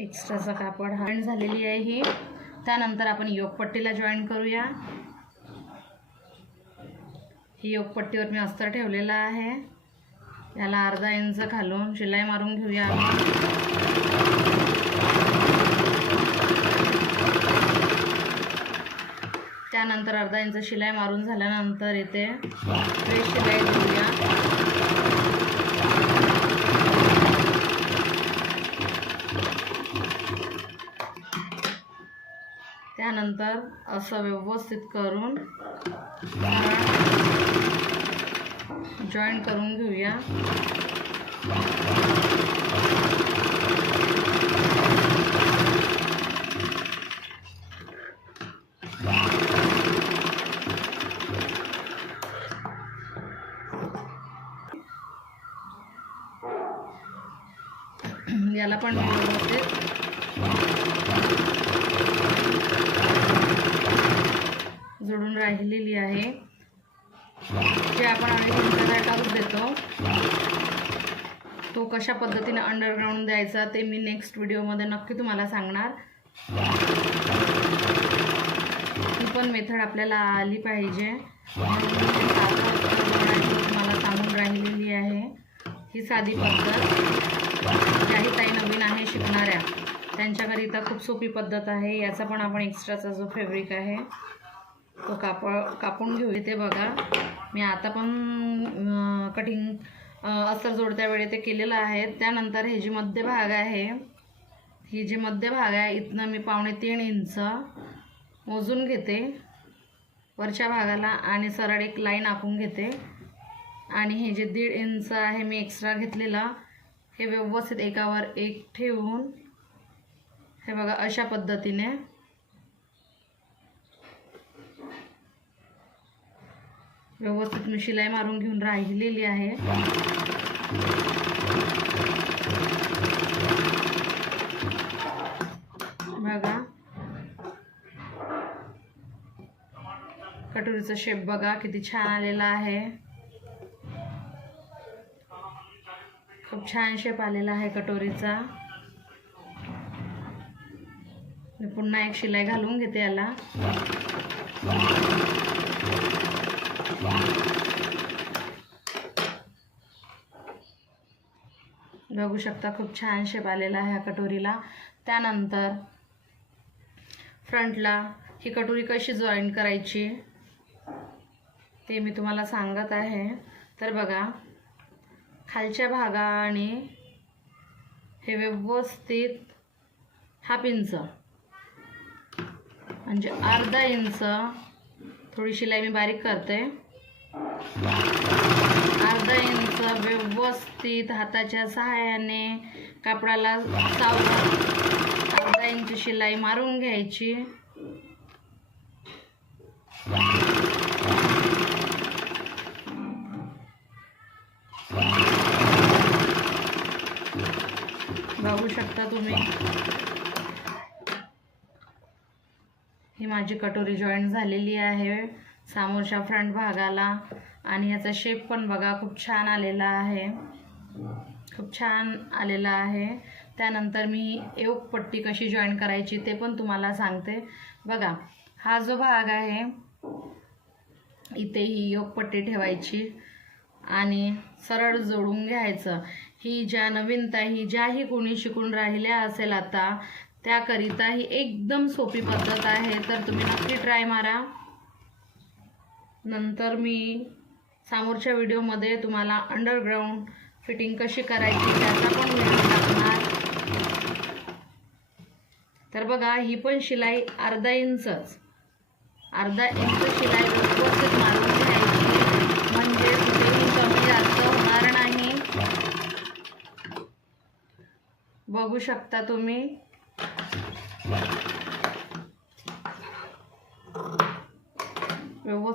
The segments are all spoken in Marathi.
एक्स्ट्राचा कापड जॉईन झालेली आहे ही। त्यानंतर आपण योगपट्टीला जॉईन करूया। ही योगपट्टीवर मी अस्तर ठेवलेला आहे, याला अर्धा इंच घालून शिलाई मारून घेऊया। त्यानंतर अर्धा इंच शिलाई मारून झाल्यानंतर इथे फ्रेश शिलाई देऊया। त्यानंतर असं व्यवस्थित करून जॉईन करून घेऊया। याला पण व्यवस्थित जोडून राहिलेली आहे। जे आपण अंडरग्राउंड देतो तो कशा पद्धतीने अंडरग्राउंड द्यायचा ते मी नेक्स्ट व्हिडिओमध्ये नक्की तुम्हाला सांगणार। ही पण मेथड आपल्याला आली पाहिजे, तुम्हाला सांगून राहिलेली आहे। ही साधी पद्धत ज्याही ताई नवीन आहे शिकणाऱ्या त्यांच्याकरिता खूप सोपी पद्धत आहे। याचा पण आपण एक्स्ट्राचा जो फॅब्रिक आहे तो कापून घेऊ। इथे बघा मी आता पण कटिंग अस्तर जोडत्या वेळी ते केलेलं आहे। त्यानंतर हे जी मध्यभाग आहे, ही जी मध्यभाग आहे इथनं मी 3.25 इंच मोजून घेते वरच्या भागाला आणि सरळ एक लाईन आखून घेते। आणि हे जे 1.5 इंच आहे मी एक्स्ट्रा घेतलेला हे व्यवस्थित एकावर एक ठेवून हे बघा अशा पद्धतीने व्यवस्थित मी शिलाई मारून घेऊन राहिलेली आहे। बघा कटोरीचा शेप बघा किती छान आलेला आहे, खूप छान शेप आलेला आहे कटोरीचा। मी पुन्हा एक शिलाई घालून घेते याला। बघू शकता खूप छान शेप आलेला आहे ह्या कटोरीला। त्यानंतर फ्रंटला ही कटोरी कशी जॉईन करायची ते मी तुम्हाला सांगत आहे। तर बघा खालच्या भागाने हे व्यवस्थित 1/2 इंच म्हणजे अर्धा इंच थोडी शिलाई मी बारीक करते। अर्धा इंच व्यवस्थित हाताच्या सहाय्याने कापडाला सावरून अर्धा इंच शिलाई मारून घ्यायची। बघू शकता तुम्ही ही माझी कटोरी जॉईन झालेली आहे समोरच्या फ्रंट भागाला। आणि याचा शेप पण बघा खूप छान आलेला आहे, खूप छान आलेला आहे। त्यानंतर मी योगपट्टी कशी जॉईन करायची ते पण तुम्हाला सांगते। बघा हा जो भाग आहे इथे ही योगपट्टी ठेवायची आणि सरळ जोडून घ्यायचं। ही ज्या नवीन ताई ज्याही कोणी शिकून राहिल्या असेल आता त्याकरिता ही एकदम सोपी पद्धत आहे, तर तुम्ही नक्की ट्राय मारा। नंतर मी समोरच्या व्हिडिओमध्ये तुम्हाला अंडरग्राउंड फिटिंग कशी करायची त्याचा पण व्हिडिओ टाकणार। तर बघा ही पण शिलाई अर्धा इंचच शिलाई व्यवस्थित मारून घ्यायची म्हणजे कुठेही कमी जास्त होणार नाही। बघू शकता तुम्ही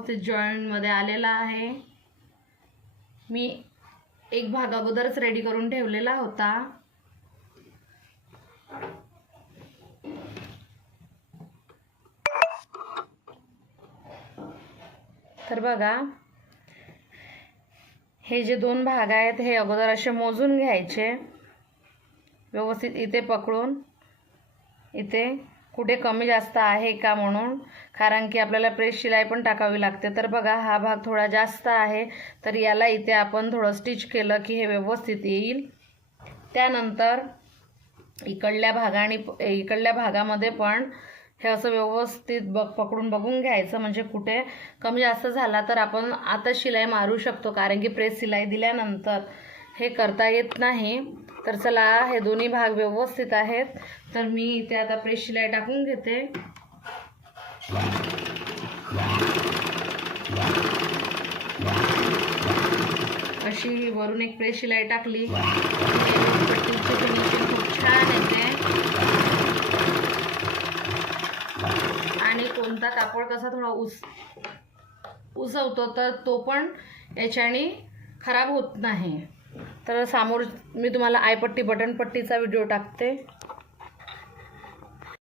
व्यवस्थित जॉईंटमध्ये आलेला आहे. मी एक भाग अगोदरच रेडी करून ठेवलेला होता. तर बघा, हे जे 2 भाग आहेत हे अगोदर असे मोजून घ्यायचे व्यवस्थित, इथे पकडून, इथे कुठे कमी जास्त आहे का म्हणून, कारण की आपल्याला प्रेस शिलाई पण टाकावी लागते. तर बघा, हा भाग थोडा जास्त आहे, तर याला इथे आपण थोडं स्टिच केलं की हे व्यवस्थित येईल. त्यानंतर इकडल्या भागामध्ये पण हे असं व्यवस्थित पकडून बघून घ्यायचं, म्हणजे कुठे कमी जास्त झाला तर आपण आता शिलाई मारू शकतो, कारण की प्रेस शिलाई दिल्यानंतर हे करता येत नाही. तर चला, हे दोन्ही भाग व्यवस्थित आहेत, तर मी इथे आता प्रेस शिलाई टाकून घेते. अशी वरून एक प्रेस शिलाई टाकली, पट्टीची फिनिशिंग खूप छान येते. आणि कोणता कापड कसा थोडा उसवतो तर तो पण याच्याने खराब होत नाही. तर समोर मी तुम्हाला आयपट्टी बटन पट्टीचा व्हिडिओ टाकते.